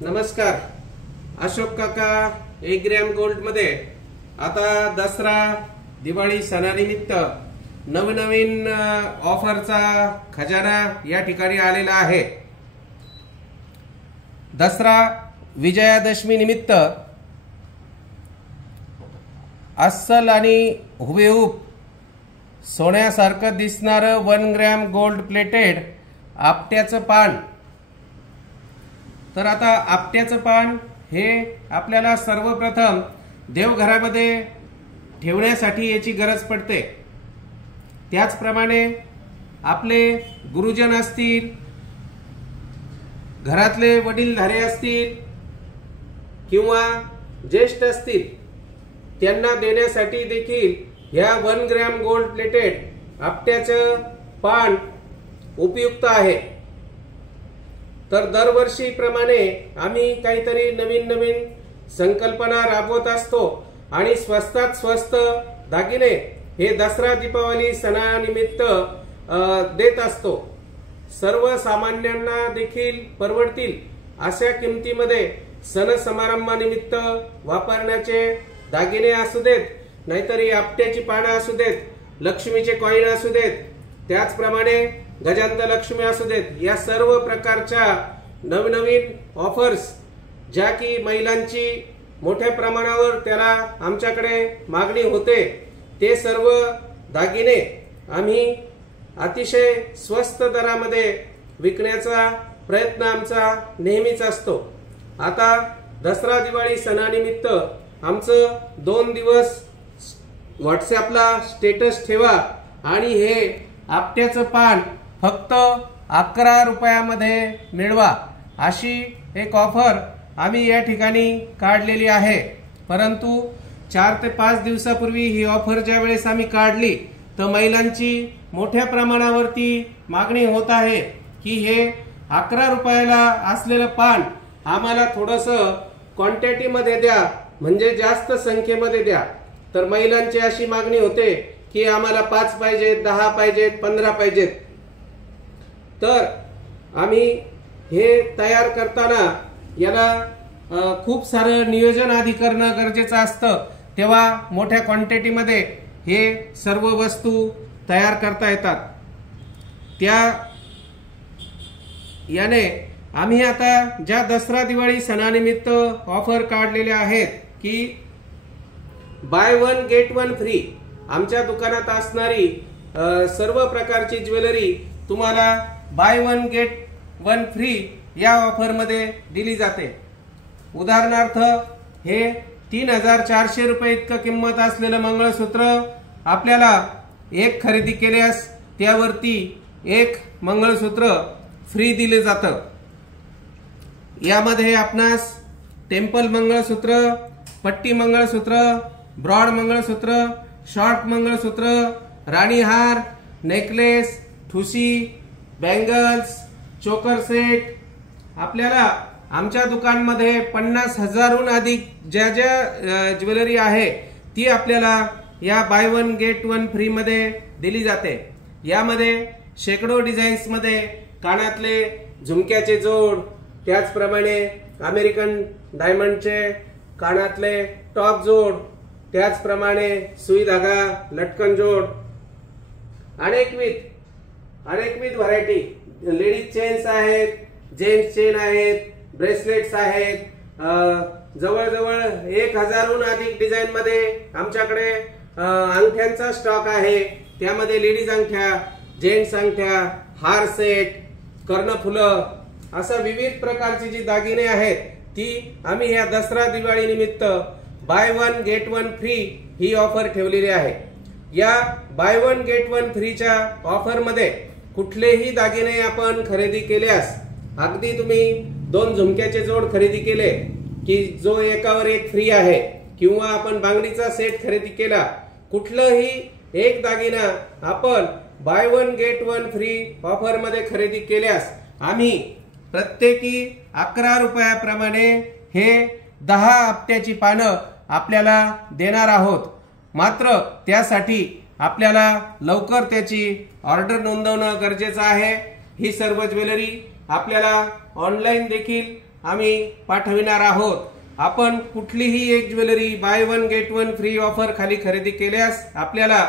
नमस्कार. अशोक काका 1 gram gold मध्ये आता दसरा दिवाळी सणानिमित्त नवनवीन ऑफरचा खजाना या ठिकाणी आलेला आहे. दसरा विजयादशमी निमित्त अस्सल आणि हुबेहूब सोन्यासारखं दिसणारं 1 ग्रॅम गोल्ड प्लेटेड आपट्याचं पान. तर आता आपट्याचं पान हे आपल्याला सर्वप्रथम देवघरामध्ये ठेवण्यासाठी याची गरज पडते. त्याचप्रमाणे आपले गुरुजन असतील, घरातले वडीलधारे असतील किंवा ज्येष्ठ असतील त्यांना देण्यासाठी देखील ह्या 1 ग्रॅम गोल्ड प्लेटेड आपट्याचं पान उपयुक्त आहे. तर दरवर्षीप्रमाणे आम्ही काहीतरी नवीन संकल्पना राबवत असतो आणि स्वस्तात स्वस्त दागिने हे दसरा दीपावली सणानिमित्त देत असतो. सर्वसामान्यांना देखील परवडतील अशा किमतीमध्ये सण समारंभानिमित्त वापरण्याचे दागिने असू देत, नाहीतरी आपट्याची पानं असू देत, लक्ष्मीचे कॉईन असू देत, त्याचप्रमाणे गजांत लक्ष्मी असू देत, या सर्व प्रकारच्या नवनवीन ऑफर्स ज्या की महिलांची मोठ्या प्रमाणावर त्याला आमच्याकडे मागणी होते, ते सर्व दागिने आम्ही अतिशय स्वस्त दरामध्ये विकण्याचा प्रयत्न आमचा नेहमीच असतो. आता दसरा दिवाळी सणानिमित्त आमचं 2 दिवस व्हॉट्सॲपला स्टेटस ठेवा आणि हे आपट्याचं पान फक्त 11 रुपयामध्ये मिळवा, अशी एक ऑफर आम्ही या ठिकाणी काढलेली आहे. परंतु 4 ते 5 दिवसापूर्वी ही ऑफर ज्या वेळेस आम्ही काढली तर महिलांची मोठ्या प्रमाणावरती मागणी होत आहे की हे 11 रुपयाला असलेलं पान आम्हाला थोडंसं क्वांटिटीमध्ये द्या, म्हणजे जास्त संख्येमध्ये द्या. तर महिलांची अशी मागणी होते की आम्हाला 5 पाहिजेत, 10 पाहिजेत, 15 पाहिजेत. तर आम्ही हे तयार करताना याला खूप सारं नियोजन आधी करणं गरजेचं असतं. तेव्हा मोठ्या क्वांटिटीमध्ये हे सर्व वस्तू तयार करता येतात. याने आम्ही आता ज्या दसरा दिवाळी सणानिमित्त ऑफर काढलेल्या आहेत की बाय 1 गेट 1 फ्री, आमच्या दुकानात असणारी सर्व प्रकारची ज्वेलरी तुम्हाला बाय 1 गेट 1 फ्री या ऑफर मध्ये दिली जाते. उदाहरणार्थ हे 3400 रुपये इतकं किंमत असलेलं मंगळसूत्र आपल्याला एक खरेदी केल्यास त्यावरती एक मंगळसूत्र फ्री दिले जातं. यामध्ये आपणास टेम्पल मंगळसूत्र, पट्टी मंगळसूत्र, ब्रॉड मंगळसूत्र, शॉर्ट मंगळसूत्र, राणी हार, नेकलेस, ठुसी, बँगल्स, चोकर सेट, आपल्याला आमच्या दुकानमध्ये 50,000हून अधिक ज्या ज्वेलरी आहे ती आपल्याला या बाय 1 गेट 1 फ्री मध्ये दिली जाते. यामध्ये शेकडो डिझाईन्स मध्ये कानातले, झुमक्याचे जोड, त्याचप्रमाणे अमेरिकन डायमंडचे कानातले टॉप जोड, त्याचप्रमाणे सुई धागा लटकन जोड, अनेकविध व्हरायटी, लेडीज चेन्स आहेत, जेंट्स चेन आहेत, ब्रेसलेट्स आहेत. जवळजवळ 1000हून अधिक डिझाईन मध्ये आमच्याकडे अंगठ्यांचा स्टॉक आहे. त्यामध्ये लेडीज अंगठ्या, जेंट्स अंगठ्या, हार सेट, कर्णफुलं, असा विविध प्रकारची जी दागिने आहेत ती आम्ही या दसरा दिवाळी निमित्त बाय 1 गेट 1 फ्री ही ऑफर ठेवलेली आहे. या बाय 1 गेट 1 फ्रीच्या ऑफर मध्ये कुठलेही दागिने आपण खरेदी केल्यास, अगदी तुम्ही 2 झुमक्याचे जोड खरेदी केले की जो एकावर एक फ्री आहे, किंवा आपण बांगडीचा सेट खरेदी केला, कुठलंही एक दागिना आपण बाय 1 गेट 1 फ्री ऑफर मध्ये खरेदी केल्यास आम्ही प्रत्येकी 11 रुपयाप्रमाणे हे 10 आपट्याची पानं आपल्याला देणार आहोत. मात्र त्यासाठी आपल्याला लवकर त्याची ऑर्डर नोंदवणं गरजेचं आहे. ही सर्व ज्वेलरी आपल्याला ऑनलाईन देखील आम्ही पाठविणार आहोत। आपण कुठलीही एक jewellery by one get one free offer खाली खरेदी केल्यास आपल्याला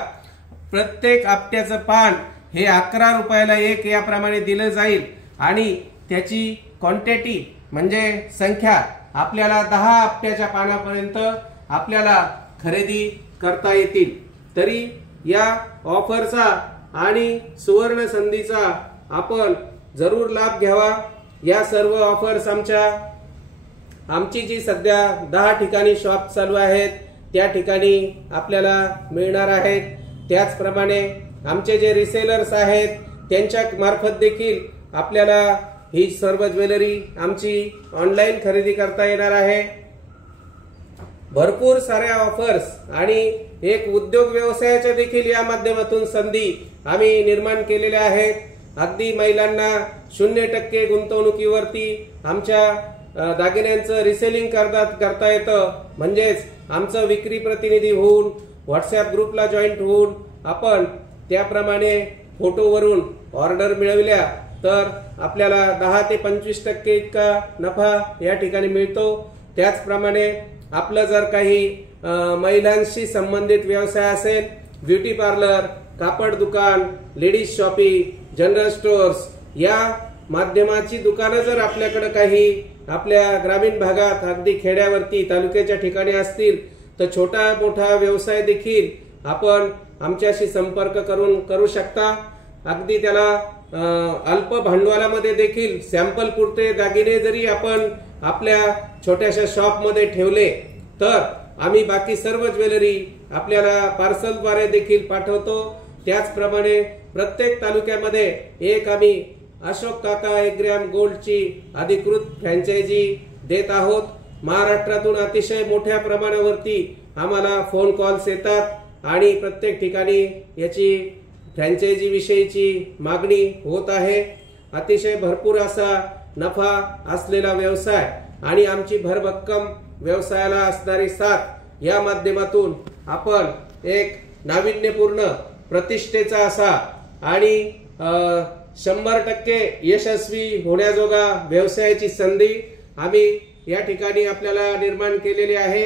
प्रत्येक आपट्याचं पान हे 11 रुपयाला एक याप्रमाणे दिलं जाईल आणि त्याची क्वांटिटी म्हणजे संख्या आपल्याला 10 आपट्याच्या पानापर्यंत आपल्याला खरेदी करता येतील। तरी या ऑफरचा आणि सुवर्ण संधीचा आपण जरूर लाभ घ्यावा। या सर्व ऑफर्स आमची जी सध्या 10 ठिकाणी शॉप चालू आहेत त्या ठिकाणी आपल्याला मिळणार आहेत। त्याचप्रमाणे आमचे जे रिसेलर्स आहेत त्यांच्या मार्फत देखील आपल्याला ही सर्व ज्वेलरी आमची ऑनलाईन खरेदी करता येणार आहे। भरपूर साऱ्या ऑफर्स आणि एक उद्योग व्यवसायाच्या देखील या माध्यमातून संधी आम्ही निर्माण केलेल्या आहेत। अगदी महिलांना 0% गुंतवणुकीवरती आमच्या दागिन्यांचं रिसेलिंग करता येतं। म्हणजेच आमचं विक्री प्रतिनिधी होऊन व्हॉट्सअप ग्रुपला जॉईंट होऊन आपण त्याप्रमाणे फोटोवरून ऑर्डर मिळवल्या तर आपल्याला 10 ते 25% इतका नफा या ठिकाणी मिळतो। त्याचप्रमाणे आपलं जर काही महिलांशी संबंधित व्यवसाय असेल, ब्युटी पार्लर, कापड दुकान, लेडीज शॉपिंग, जनरल स्टोअर्स या माध्यमाची दुकानं जर आपल्याकडे काही आपल्या ग्रामीण भागात अगदी खेड्यावरती तालुक्याच्या ठिकाणी असतील तर छोटा मोठा व्यवसाय देखील आपण आमच्याशी संपर्क करू शकता। अगदी त्याला अल्प भांडवलामध्ये देखील सॅम्पल पुरते दागिने जरी आपण आपल्या छोट्याशा शॉप मध्ये ठेवले तर आम्ही बाकी सर्व ज्वेलरी आपल्याला पार्सलद्वारे देखील पाठवतो। त्याचप्रमाणे प्रत्येक तालुक्यामध्ये एक आम्ही अशोक काका 1 ग्रॅम गोल्डची अधिकृत फ्रँचायझी देत आहोत। महाराष्ट्रातून अतिशय मोठ्या प्रमाणावरती आम्हाला फोन कॉल्स येतात आणि प्रत्येक ठिकाणी याची फ्रँचायझी विषयीची मागणी होत आहे। अतिशय भरपूर असा नफा असलेला व्यवसाय आणि आमची भरभक्कम व्यवसायाला असणारी साथ या माध्यमातून आपण एक नाविन्यपूर्ण प्रतिष्ठेचा असा आणि 100% यशस्वी होण्याजोगा व्यवसायाची संधी आम्ही या ठिकाणी आपल्याला निर्माण केलेली आहे।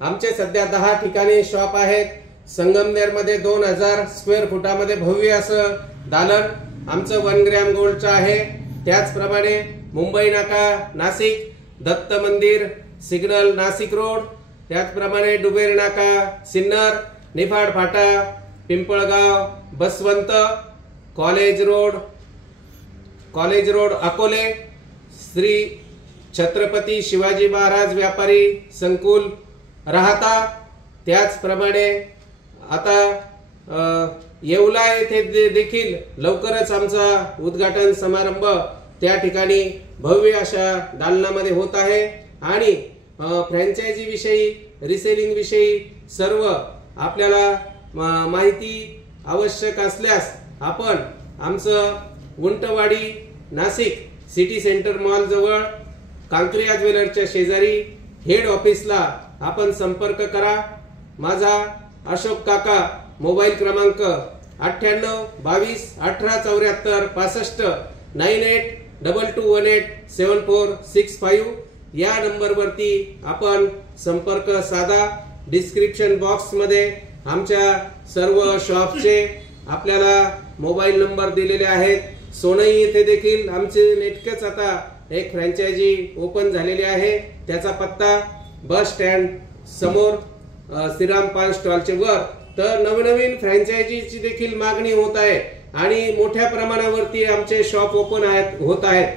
आमचे सध्या 10 ठिकाणी शॉप आहेत। संगमनेर मध्ये 2000 स्क्वेअर फुटामध्ये भव्य असं दालन आमचं 1 ग्रॅम गोल्डचं आहे। त्याचप्रमाणे मुंबई नाका नाशिक, दत्त मंदिर सिग्नल नाशिक रोड, त्याचप्रमाणे डुबेर नाका सिन्नर, निफाड फाटा पिंपळगाव बसवंत, कॉलेज रोड अकोले, श्री छत्रपती शिवाजी महाराज व्यापारी संकुल राहता। त्याचप्रमाणे आता येवला येथे देखील लवकरच आमचा उद्घाटन समारंभ त्या ठिकाणी भव्य अशा दालनामध्ये होत आहे आणि फ्रँचायझी विषयी रिसेलिंग विषयी सर्व आपल्याला माहिती आवश्यक असल्यास आपण आमचं Untwadi Nashik city centre mall जवळ कांक्रिया ज्वेलरच्या शेजारी हेड ऑफिसला आपण संपर्क करा। माझा अशोक काका मोबाईल क्रमांक 98 22 18 74 65 9822187465 या नंबरवरती आपण संपर्क साधा। डिस्क्रिप्शन बॉक्स मध्ये आमच्या सर्व शॉपचे आपल्याला मोबाईल नंबर दिलेले आहेत। सोनई येथे देखील आमचे नेटकेच आता एक फ्रँचायझी ओपन झालेली आहे। त्याचा पत्ता बस स्टँड समोर श्रीराम पान स्टॉलचे वर। तर नवनवीन फ्रँचायझीची देखील मागणी होत आहे आणि मोठ्या प्रमाणावरती आमचे शॉप ओपन होत आहेत।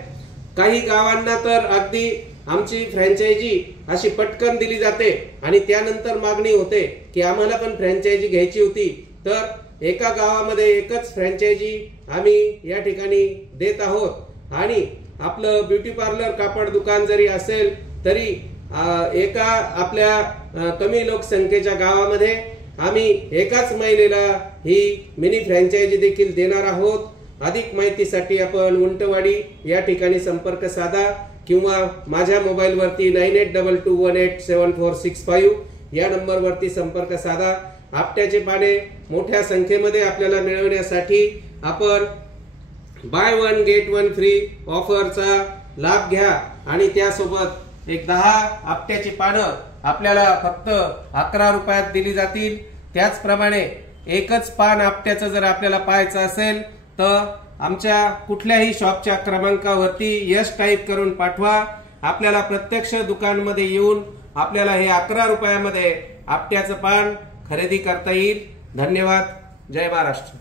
काही गावांना तर अगदी आमची फ्रँचायझी अशी पटकन दिली जाते आणि त्यानंतर मागणी होते की आम्हाला पण फ्रँचायझी घ्यायची होती। तर एका गावामध्ये एकच फ्रँचायझी आम्ही या ठिकाणी देत आहोत आणि आपलं ब्युटी पार्लर कापड दुकान जरी असेल तरी एका आपल्या कमी लोकसंख्येच्या गावामध्ये आम्ही एकाच महिलेला ही मिनी फ्रँचायझी देखील देणार आहोत। अधिक माहितीसाठी आपण उंटवाडी या ठिकाणी संपर्क साधा किंवा माझ्या मोबाईल वरती 9822187465 या नंबरवरती संपर्क साधा। आपट्याचे पाने मोठ्या संख्येमध्ये आपल्याला मिळवण्यासाठी आपण by one get one free ऑफरचा लाभ घ्या आणि त्यासोबत एक 10 आपट्याची पानं आपल्याला फक्त 11 रुपयात दिली जातील। त्याचप्रमाणे एकच पान आपट्याचं जर आपल्याला पाहायचं असेल तर आमच्या कुठल्याही शॉपच्या क्रमांकावरती यश टाईप करून पाठवा। आपल्याला प्रत्यक्ष दुकानमध्ये येऊन आपल्याला हे 11 रुपयामध्ये आपट्याचं पान खरेदी करता येईल। धन्यवाद। जय महाराष्ट्र।